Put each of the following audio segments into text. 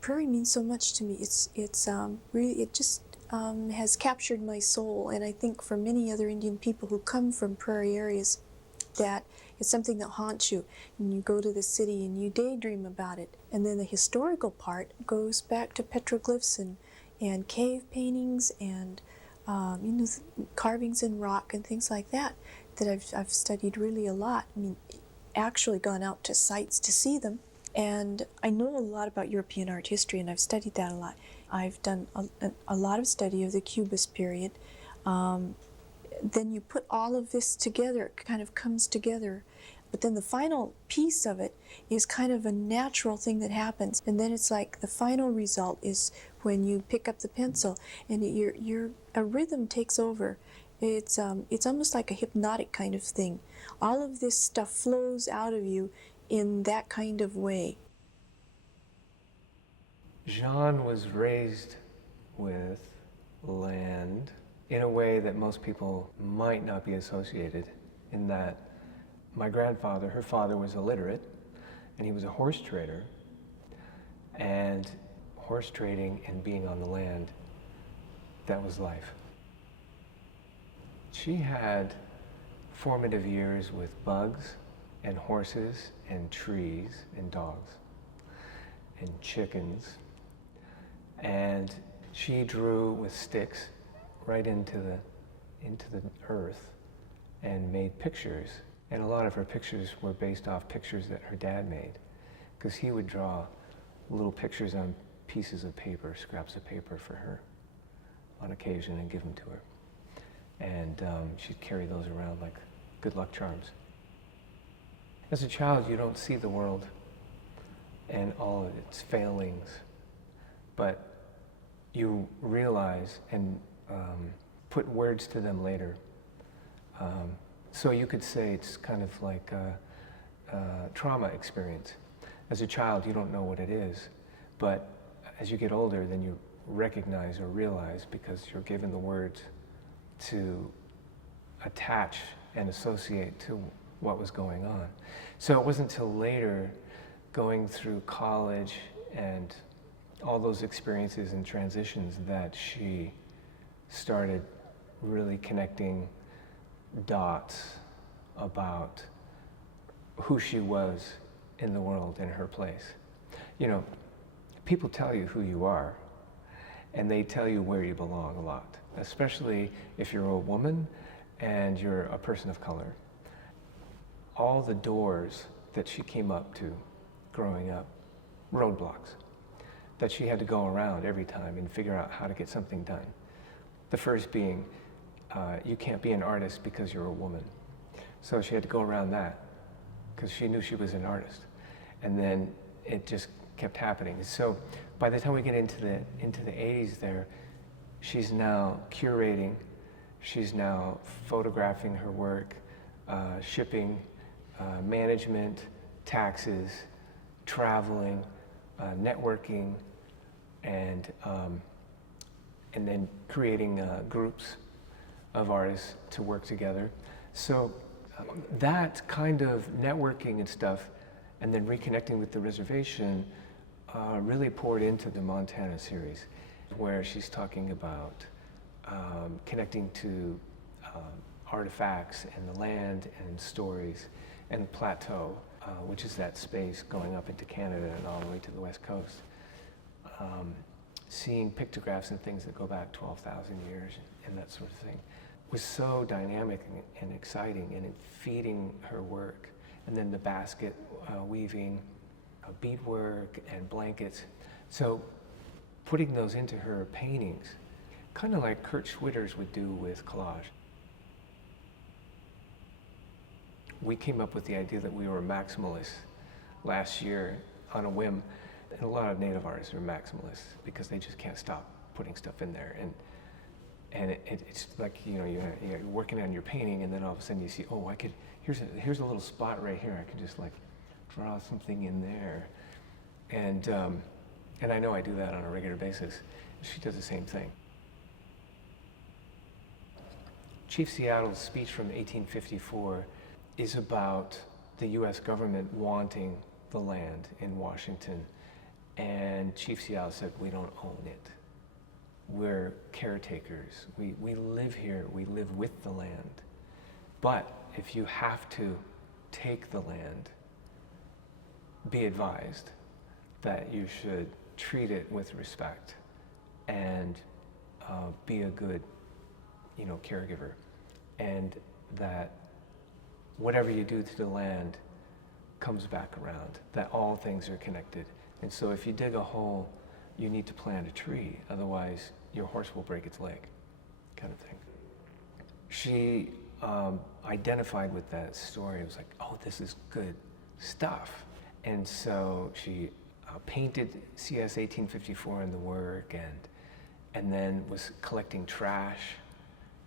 prairie means so much to me. It's really, it just has captured my soul, and I think for many other Indian people who come from prairie areas, that it's something that haunts you, and you go to the city and you daydream about it. And then the historical part goes back to petroglyphs and cave paintings and carvings in rock and things like that I've studied really a lot. I mean, actually gone out to sites to see them. And I know a lot about European art history, and I've studied that a lot. I've done a lot of study of the Cubist period. Then you put all of this together, it kind of comes together. But then the final piece of it is kind of a natural thing that happens. And then it's like the final result is when you pick up the pencil and a rhythm takes over. It's almost like a hypnotic kind of thing. All of this stuff flows out of you in that kind of way. Jaune was raised with land in a way that most people might not be associated, in that my grandfather, her father, was illiterate, and he was a horse trader, and horse trading and being on the land, that was life. She had formative years with bugs and horses and trees and dogs and chickens, and she drew with sticks right into the earth and made pictures. And a lot of her pictures were based off pictures that her dad made, because he would draw little pictures on pieces of paper, scraps of paper for her on occasion, and give them to her. And she'd carry those around like good luck charms. As a child, you don't see the world and all of its failings, but you realize and put words to them later. So you could say it's kind of like a trauma experience. As a child, you don't know what it is, but as you get older, then you recognize or realize, because you're given the words to attach and associate to what was going on. So it wasn't until later, going through college and all those experiences and transitions, that she started really connecting dots about who she was in the world and her place. You know, people tell you who you are, and they tell you where you belong a lot, especially if you're a woman and you're a person of color. All the doors that she came up to growing up, roadblocks, that she had to go around every time and figure out how to get something done. The first being, you can't be an artist because you're a woman. So she had to go around that, because she knew she was an artist. And then it just kept happening. So by the time we get into the 80s there, she's now curating, she's now photographing her work, shipping, management, taxes, traveling, networking, and then creating groups of artists to work together. So that kind of networking and stuff, and then reconnecting with the reservation, really poured into the Montana series, where she's talking about connecting to artifacts and the land and stories and the plateau, which is that space going up into Canada and all the way to the west coast. Seeing pictographs and things that go back 12,000 years and that sort of thing was so dynamic and exciting, and it feeding her work. And then the basket weaving, beadwork and blankets. So putting those into her paintings, kind of like Kurt Schwitters would do with collage. We came up with the idea that we were maximalists last year on a whim. And a lot of Native artists are maximalists because they just can't stop putting stuff in there. And it's like, you know, you're working on your painting, and then all of a sudden you see, oh, here's a little spot right here. I can just like draw something in there. And I know I do that on a regular basis. She does the same thing. Chief Seattle's speech from 1854 is about the US government wanting the land in Washington And Chief Seattle said, we don't own it. We're caretakers. We live here, we live with the land. But if you have to take the land, be advised that you should treat it with respect and be a good, caregiver. And that whatever you do to the land comes back around, that all things are connected. And so if you dig a hole, you need to plant a tree, otherwise your horse will break its leg, kind of thing. She identified with that story. It was like, oh, this is good stuff. And so she painted CS 1854 in the work, and then was collecting trash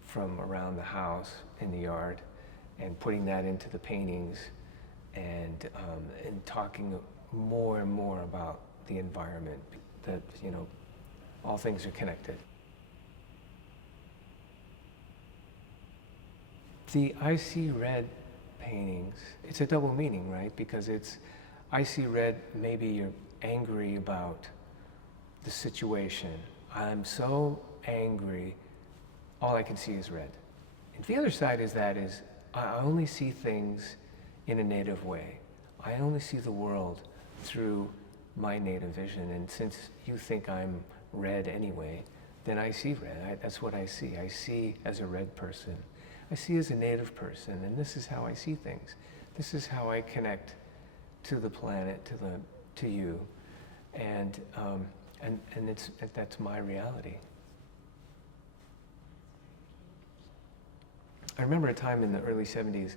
from around the house in the yard and putting that into the paintings, and talking more and more about the environment, that all things are connected. The I See Red paintings, it's a double meaning, right? Because it's I see red, maybe you're angry about the situation. I'm so angry, all I can see is red. And the other side is I only see things in a native way. I only see the world through my native vision. And since you think I'm red anyway, then I see red. That's what I see. I see as a red person. I see as a native person, and this is how I see things. This is how I connect to the planet, to you, and that's my reality. I remember a time in the early 70s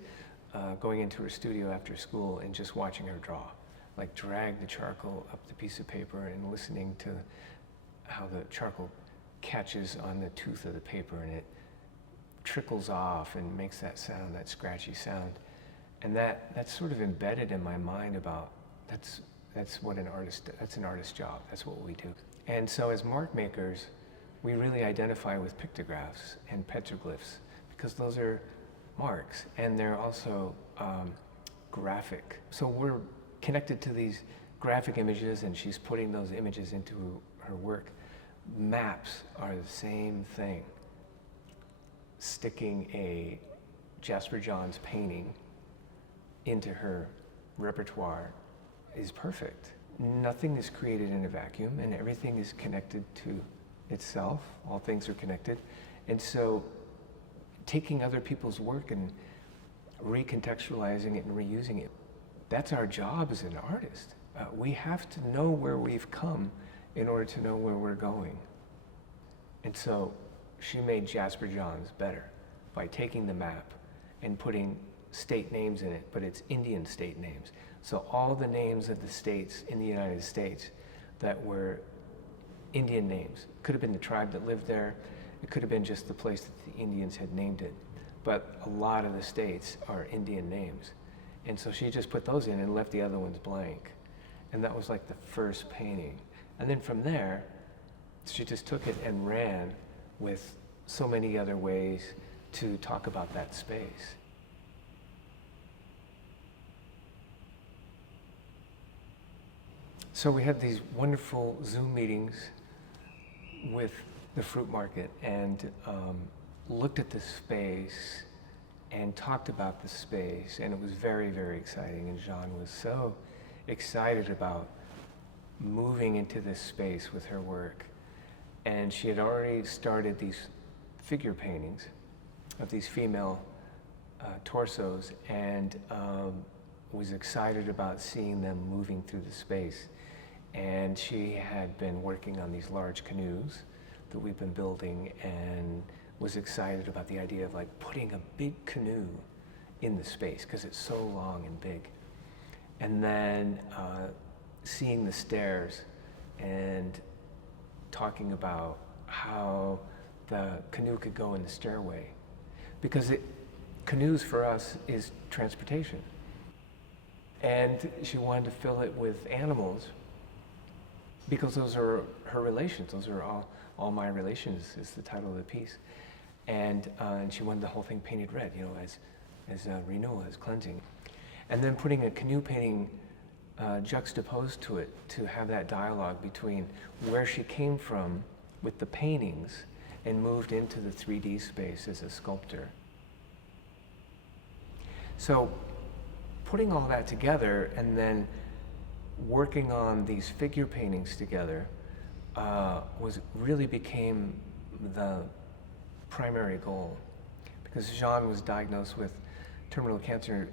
going into her studio after school and just watching her draw, like drag the charcoal up the piece of paper and listening to how the charcoal catches on the tooth of the paper and it trickles off and makes that sound, that scratchy sound. And that's sort of embedded in my mind about that's an artist's job. That's what we do. And so as mark makers, we really identify with pictographs and petroglyphs because those are marks and they're also graphic. So we're connected to these graphic images, and she's putting those images into her work. Maps are the same thing. Sticking a Jasper Johns painting into her repertoire is perfect. Nothing is created in a vacuum, and everything is connected to itself. All things are connected. And so taking other people's work and recontextualizing it and reusing it, that's our job as an artist. We have to know where we've come in order to know where we're going. And so she made Jasper Johns better by taking the map and putting state names in it, but it's Indian state names. So all the names of the states in the United States that were Indian names. Could have been the tribe that lived there. It could have been just the place that the Indians had named it. But a lot of the states are Indian names. And so she just put those in and left the other ones blank. And that was like the first painting. And then from there, she just took it and ran with so many other ways to talk about that space. So we had these wonderful Zoom meetings with the Fruitmarket and looked at the space and talked about the space, and it was very, very exciting. And Jaune was so excited about moving into this space with her work. And she had already started these figure paintings of these female torsos, and was excited about seeing them moving through the space. And she had been working on these large canoes that we've been building, and was excited about the idea of like putting a big canoe in the space because it's so long and big. And then seeing the stairs and talking about how the canoe could go in the stairway, because canoes for us is transportation. And she wanted to fill it with animals because those are her relations. Those are all my relations is the title of the piece. And she wanted the whole thing painted red, as renewal, as cleansing. And then putting a canoe painting juxtaposed to it, to have that dialogue between where she came from with the paintings and moved into the 3D space as a sculptor. So putting all that together and then working on these figure paintings together really became the primary goal, because Jaune was diagnosed with terminal cancer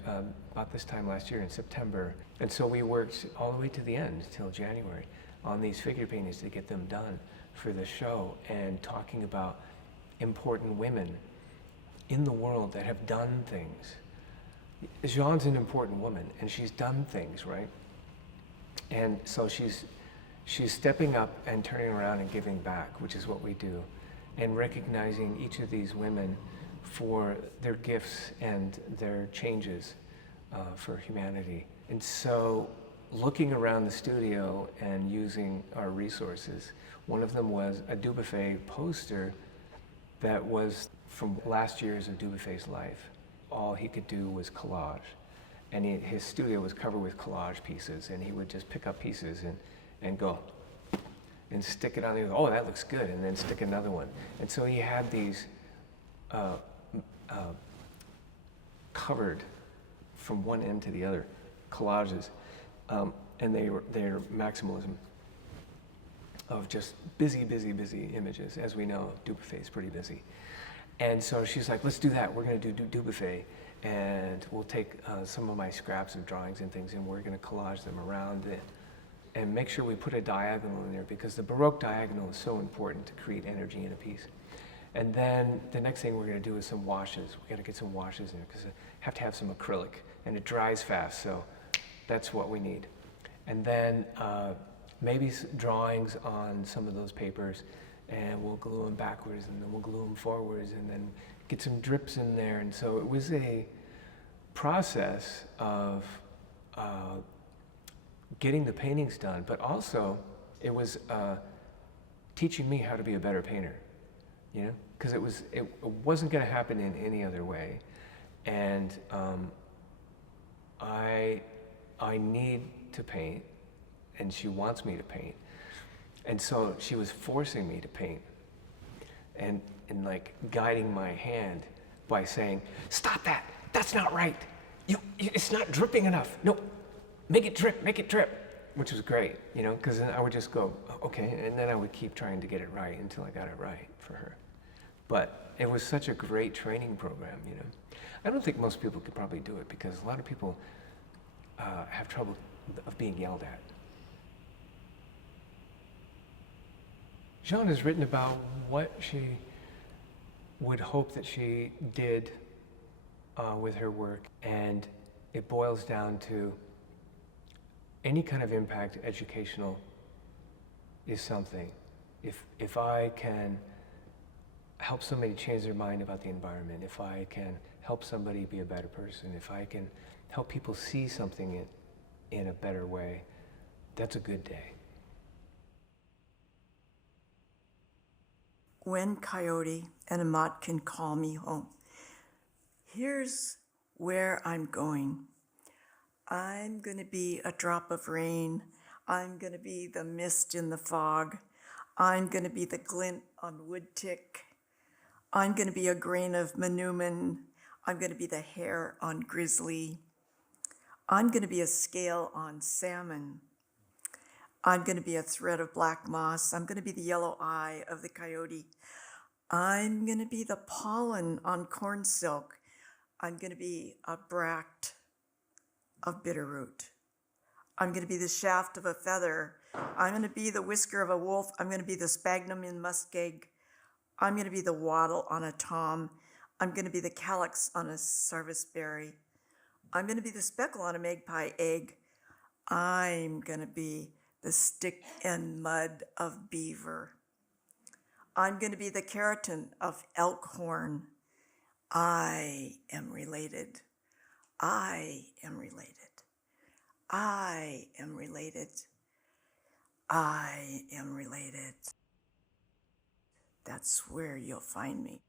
about this time last year in September. And so we worked all the way to the end, till January, on these figure paintings to get them done for the show, and talking about important women in the world that have done things. Jaune's an important woman, and she's done things, right? And so she's stepping up and turning around and giving back, which is what we do, and recognizing each of these women for their gifts and their changes for humanity. And so looking around the studio and using our resources, one of them was a Dubuffet poster that was from last year's of Dubuffet's life. All he could do was collage. And his studio was covered with collage pieces, and he would just pick up pieces and go and stick it on the, oh, that looks good, and then stick another one. And so he had these covered from one end to the other collages, and they're maximalism of just busy images. As we know, Dubuffet's pretty busy. And so she's like, let's do that. We're going to do Dubuffet, and we'll take some of my scraps of drawings and things, and we're going to collage them around it and make sure we put a diagonal in there, because the Baroque diagonal is so important to create energy in a piece. And then the next thing we're going to do is some washes. We got to get some washes in there, because I have to have some acrylic, and it dries fast, so that's what we need. And then maybe drawings on some of those papers, and we'll glue them backwards, and then we'll glue them forwards, and then get some drips in there. And so it was a process of getting the paintings done, but also it was teaching me how to be a better painter, you know, because it wasn't going to happen in any other way. And I need to paint, and she wants me to paint. And so she was forcing me to paint, and like guiding my hand by saying, stop that, that's not right. It's not dripping enough. No, make it drip, which was great, you know, because then I would just go, okay, and then I would keep trying to get it right until I got it right for her. But it was such a great training program, you know. I don't think most people could probably do it, because a lot of people have trouble of being yelled at. Jaune has written about what she would hope that she did with her work, and it boils down to any kind of impact educational is something. If I can help somebody change their mind about the environment, if I can help somebody be a better person, if I can help people see something in a better way, that's a good day. When Coyote and Amat can call me home. Here's where I'm going. I'm going to be a drop of rain. I'm going to be the mist in the fog. I'm going to be the glint on wood tick. I'm going to be a grain of manumin. I'm going to be the hair on grizzly. I'm going to be a scale on salmon. I'm going to be a thread of black moss. I'm going to be the yellow eye of the coyote. I'm going to be the pollen on corn silk. I'm going to be a bract of bitterroot. I'm going to be the shaft of a feather. I'm going to be the whisker of a wolf. I'm going to be the sphagnum in muskeg. I'm going to be the wattle on a tom. I'm going to be the calyx on a sarviceberry. I'm going to be the speckle on a magpie egg. I'm going to be the stick and mud of beaver. I'm going to be the keratin of elk horn. I am related. I am related. I am related. I am related. That's where you'll find me.